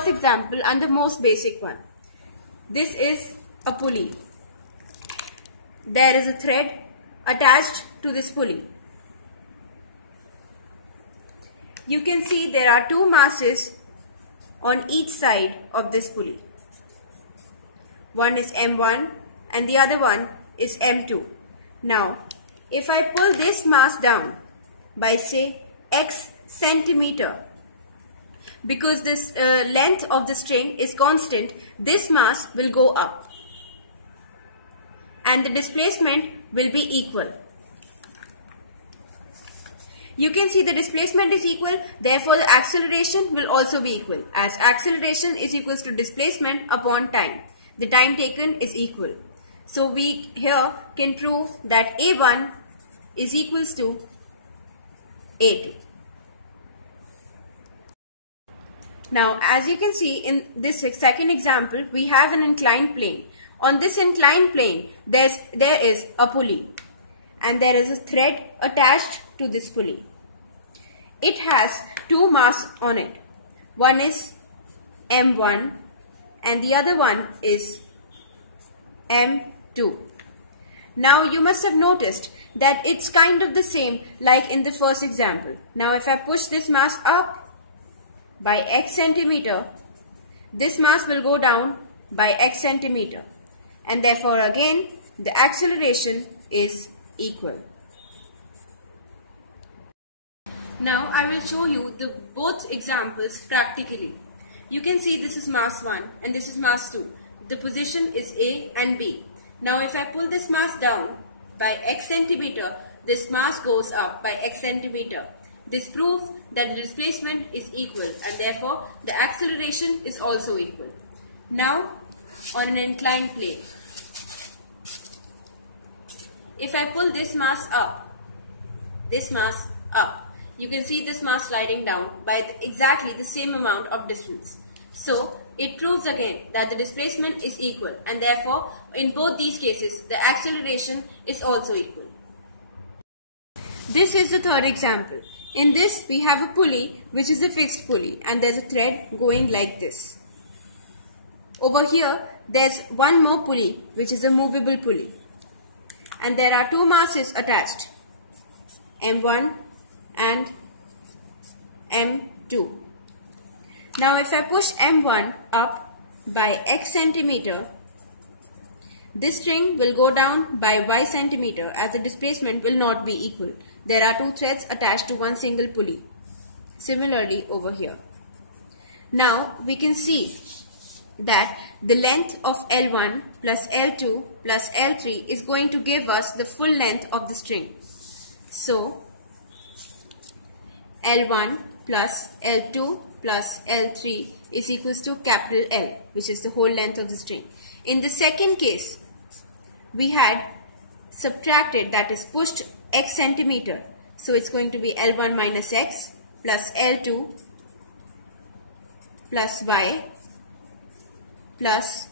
first example and the most basic one. This is a pulley. There is a thread attached to this pulley. You can see there are two masses on each side of this pulley. One is M1 and the other one is M2. Now, if I pull this mass down by say X centimeter, because this length of the string is constant, this mass will go up and the displacement will be equal. You can see the displacement is equal, therefore the acceleration will also be equal, as acceleration is equals to displacement upon time. The time taken is equal. So we here can prove that A1 is equals to A2. Now, as you can see in this second example, we have an inclined plane. On this inclined plane, there is a pulley and there is a thread attached to this pulley. It has two masses on it. One is M1 and the other one is M2. Now you must have noticed that it's kind of the same like in the first example. Now if I push this mass up by X centimeter, this mass will go down by X centimeter, and therefore again the acceleration is equal. Now I will show you the both examples practically. You can see this is mass 1 and this is mass 2. The position is A and B. Now if I pull this mass down by X centimeter, this mass goes up by X centimeter. This proves that the displacement is equal and therefore the acceleration is also equal. Now on an inclined plane, if I pull this mass up, you can see this mass sliding down by exactly the same amount of distance. So it proves again that the displacement is equal and therefore in both these cases the acceleration is also equal. This is the third example. In this we have a pulley which is a fixed pulley and there's a thread going like this. Over here there's one more pulley which is a movable pulley and there are two masses attached, M1 and M2. Now if I push M1 up by X centimeter, this string will go down by Y centimeter as the displacement will not be equal. There are two threads attached to one single pulley. Similarly over here. Now we can see that the length of L1 plus L2 plus L3 is going to give us the full length of the string. So L1 plus L2 plus L3 is equals to capital L, which is the whole length of the string. In the second case, we had subtracted, that is pushed X centimeter. So it's going to be L1 minus X plus L2 plus Y plus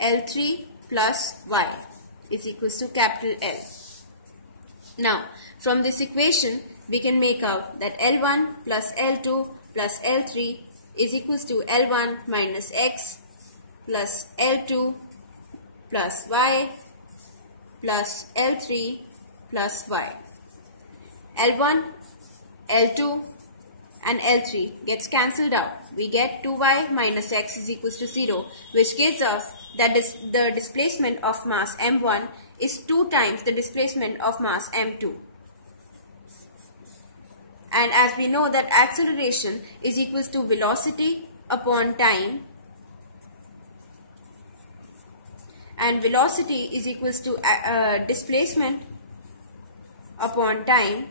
L3 plus Y is equals to capital L. Now, from this equation, we can make out that L1 plus L2 plus L3 is equals to L1 minus X plus L2 plus Y plus L3 plus Y. L1, L2 and L3 gets cancelled out. We get 2Y minus X is equals to 0, which gives us that the displacement of mass M1 is 2 times the displacement of mass M2. And as we know that acceleration is equals to velocity upon time, and velocity is equals to displacement upon time,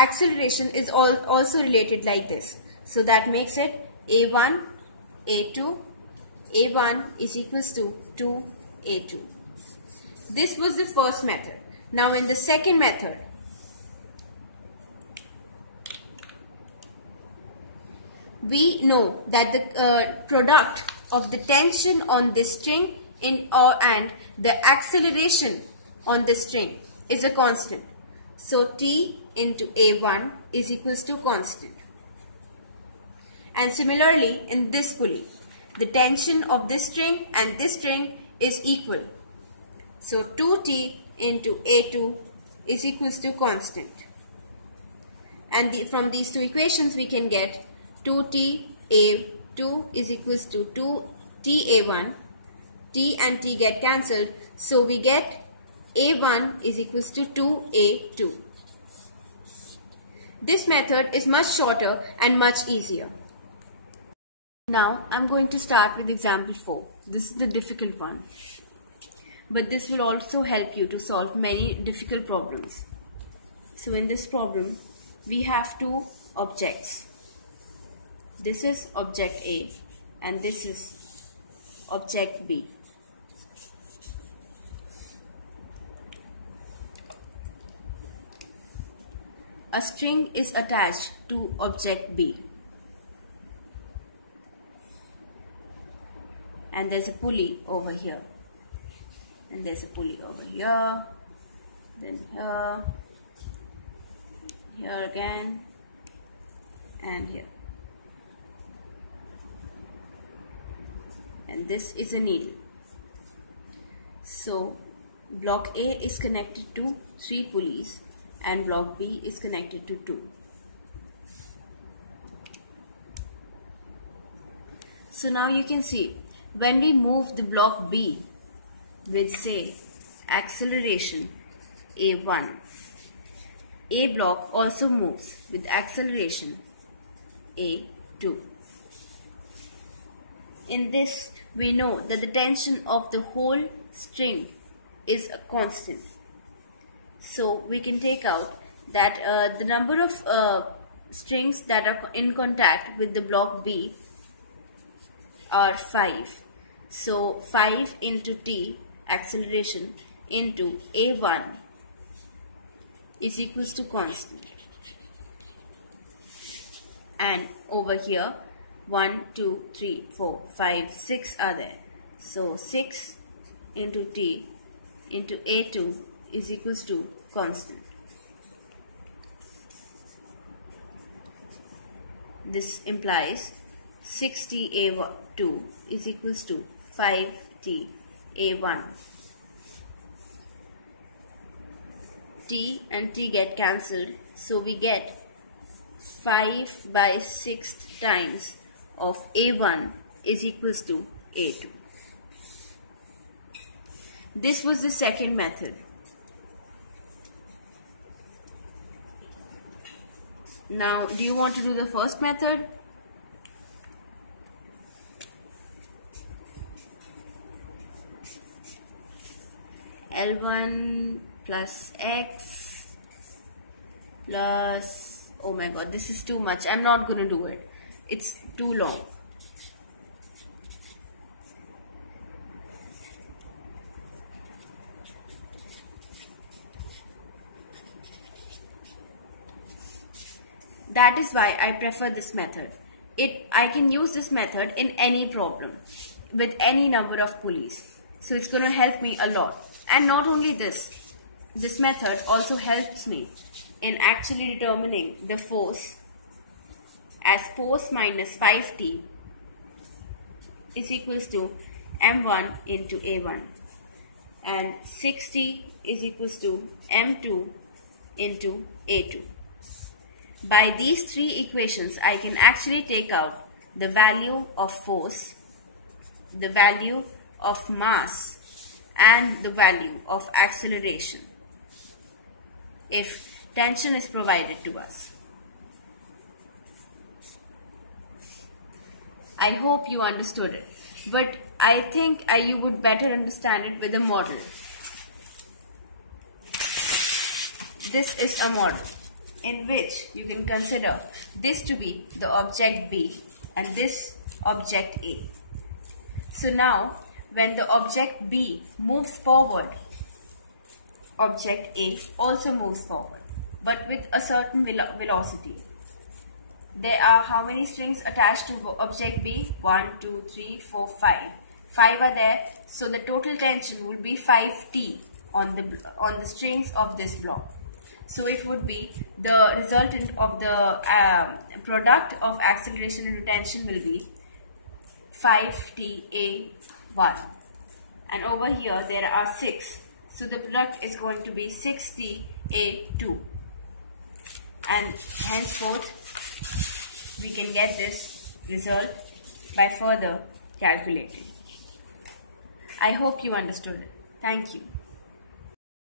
acceleration is also related like this. So that makes it A1, A2, A1 is equals to 2A2. This was the first method. Now in the second method, we know that the product of the tension on this string and the acceleration on this string is a constant. So T into A1 is equals to constant. And similarly, in this pulley, the tension of this string and this string is equal. So 2T into A2 is equals to constant. And from these two equations we can get 2Ta2 is equals to 2Ta1. T and T get cancelled, so we get A1 is equals to 2A2. This method is much shorter and much easier. Now I'm going to start with example 4. This is the difficult one. But this will also help you to solve many difficult problems. So in this problem, we have two objects. This is object A and this is object B. A string is attached to object B. And there's a pulley over here. And there's a pulley over here. Then here. Here again. And here. And this is a needle. So block A is connected to 3 pulleys and block B is connected to 2. So now you can see when we move the block B with, say, acceleration A1, A block also moves with acceleration A2. In this, we know that the tension of the whole string is a constant. So we can take out that the number of strings that are in contact with the block B are 5. So 5 into T acceleration into A1 is equals to constant. And over here 1, 2, 3, 4, 5, 6 are there. So 6 into T into A2 is equals to constant. This implies 6Ta2 is equals to 5Ta1. T and T get cancelled, so we get 5 by 6 times of A1 is equals to A2. This was the second method. Now, do you want to do the first method? L1 plus X plus, oh my god, this is too much. I'm not going to do it. It's too long. That is why I prefer this method. I can use this method in any problem with any number of pulleys. So it's going to help me a lot. And not only this method also helps me in actually determining the force as force minus 5T is equals to M1 into A1 and 6T is equals to M2 into A2. By these three equations, I can actually take out the value of force, the value of mass, and the value of acceleration if tension is provided to us. I hope you understood it, but I think you would better understand it with a model. This is a model in which you can consider this to be the object B and this object A. So now, when the object B moves forward, object A also moves forward, but with a certain velocity. There are how many strings attached to object B? 1, 2, 3, 4, 5. 5 are there, so the total tension will be 5T on the strings of this block. So it would be the resultant of the product of acceleration and retention will be 5ta1, and over here there are 6, so the product is going to be 6ta2, and henceforth we can get this result by further calculating. I hope you understood it. Thank you.